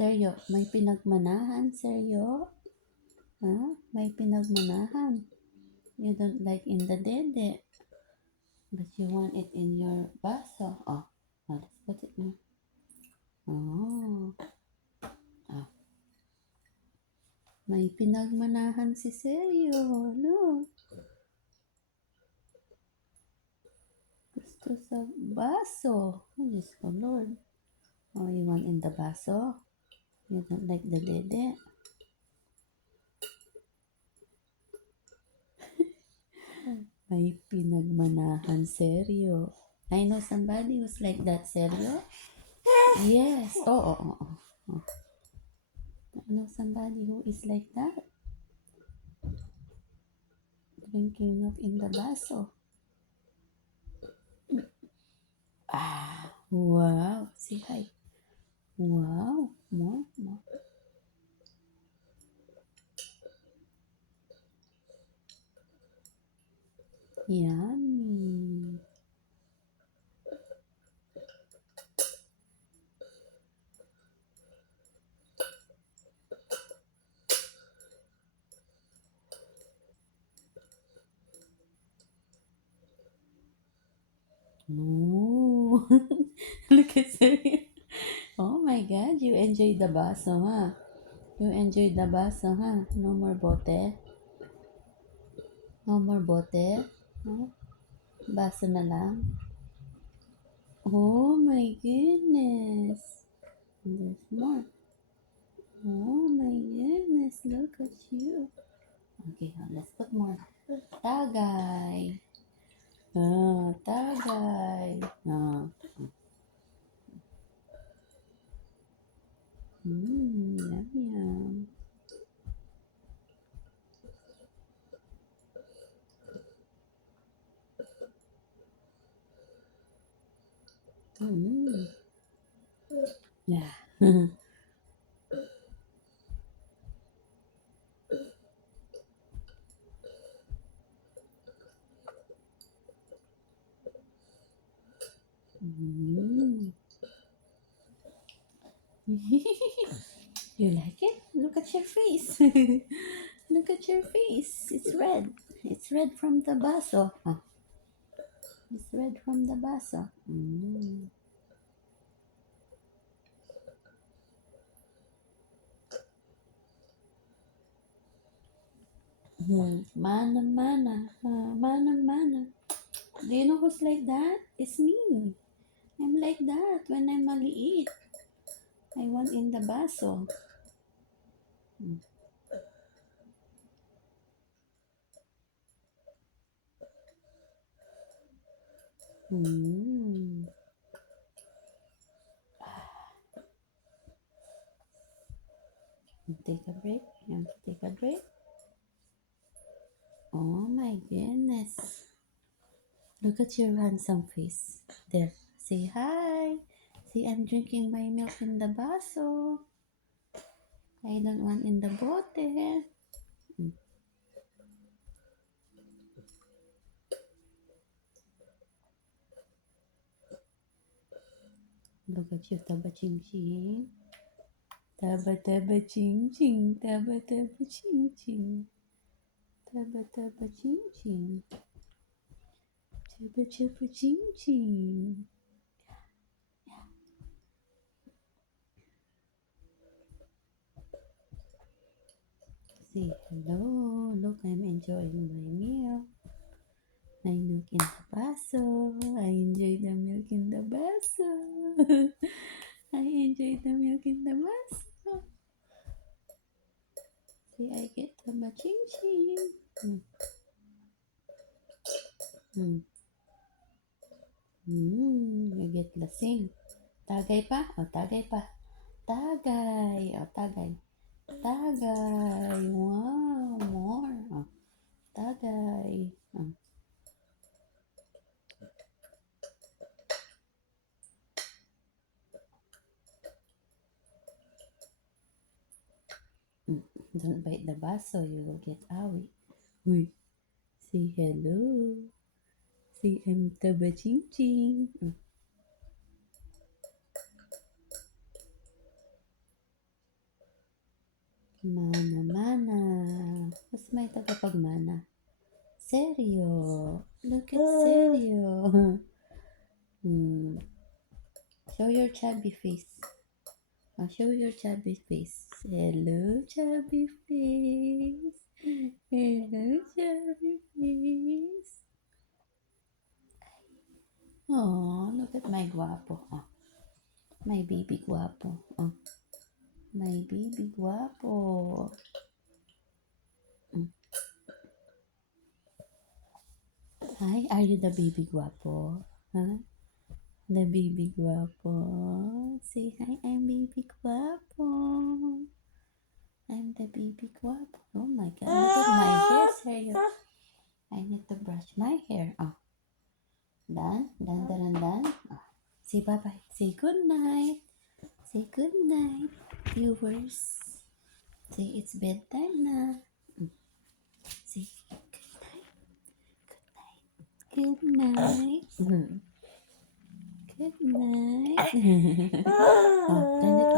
Seryo, may pinagmanahan, seryo? Ha? May pinagmanahan. You don't like in the dede, but you want it in your baso. Oh, let's put it now. Oh, may pinagmanahan si Seryo. Look. Gusto sa baso. Oh, Diyos ko, Lord. Oh, you want in the baso? You don't like the dede? May pinagmanahan, Seryo. I know somebody who's like that, Seryo. Yes. Oh. I know somebody who is like that. Drinking milk in the baso. Wow. Say hi. Wow. More. Yummy. Oh. Look at Seryo. Oh my God. You enjoy the baso, huh? You enjoy the baso, huh? No more bote? No more bote? Huh? Baso na lang? Oh my goodness. There's more. Oh my goodness. Look at you. Okay, let's put more. Tagay. Tagay. Yum, yum. Yeah. You like it? Look at your face. Look at your face. It's red. It's red from the baso. It's red from the baso. Mana, mana. Mana, mana. Do you know who's like that? It's me. I'm like that when I'm maliit. I want in the baso. Take a break. You want to take a break? Oh my goodness. Look at your handsome face. There. Say hi. See, I'm drinking my milk in the baso. I don't want in the bote. Look at you, taba ching ching. Taba taba ching ching. Taba taba ching ching. Taba taba ching ching. Taba taba ching ching. Say hello. Look, I'm enjoying my meal. My milk in the baso. I enjoy the milk in the baso. I enjoy the milk in the baso. See, I get the ching ching. You get lasing. Tagay pa? O, tagay pa. Tagay. O, tagay. Tagay. Wow, more. O, tagay. O. Don't bite the baso, you will get awi. Uy, say hello. Say I'm taba ching ching. O. Mana, mana. Who's my tagapagmana? Seryo. Look at Seryo. Hmm. Show your chubby face. Show your chubby face. Hello, chubby face. Hello, chubby face. Oh, look at my guapo. Oh, my baby guapo. Oh, my baby guapo. Hi, are you the baby guapo? Huh? The baby guapo. Say hi, I'm baby guapo. I'm the baby guapo. Oh my god, look at my hair, Seryo. I need to brush my hair. Oh, done, done, done, done. Oh. Say bye-bye. Say good night. Say good night, viewers. Say it's bedtime na. Say good night. Good night. Good night. Good night. Oh, turn it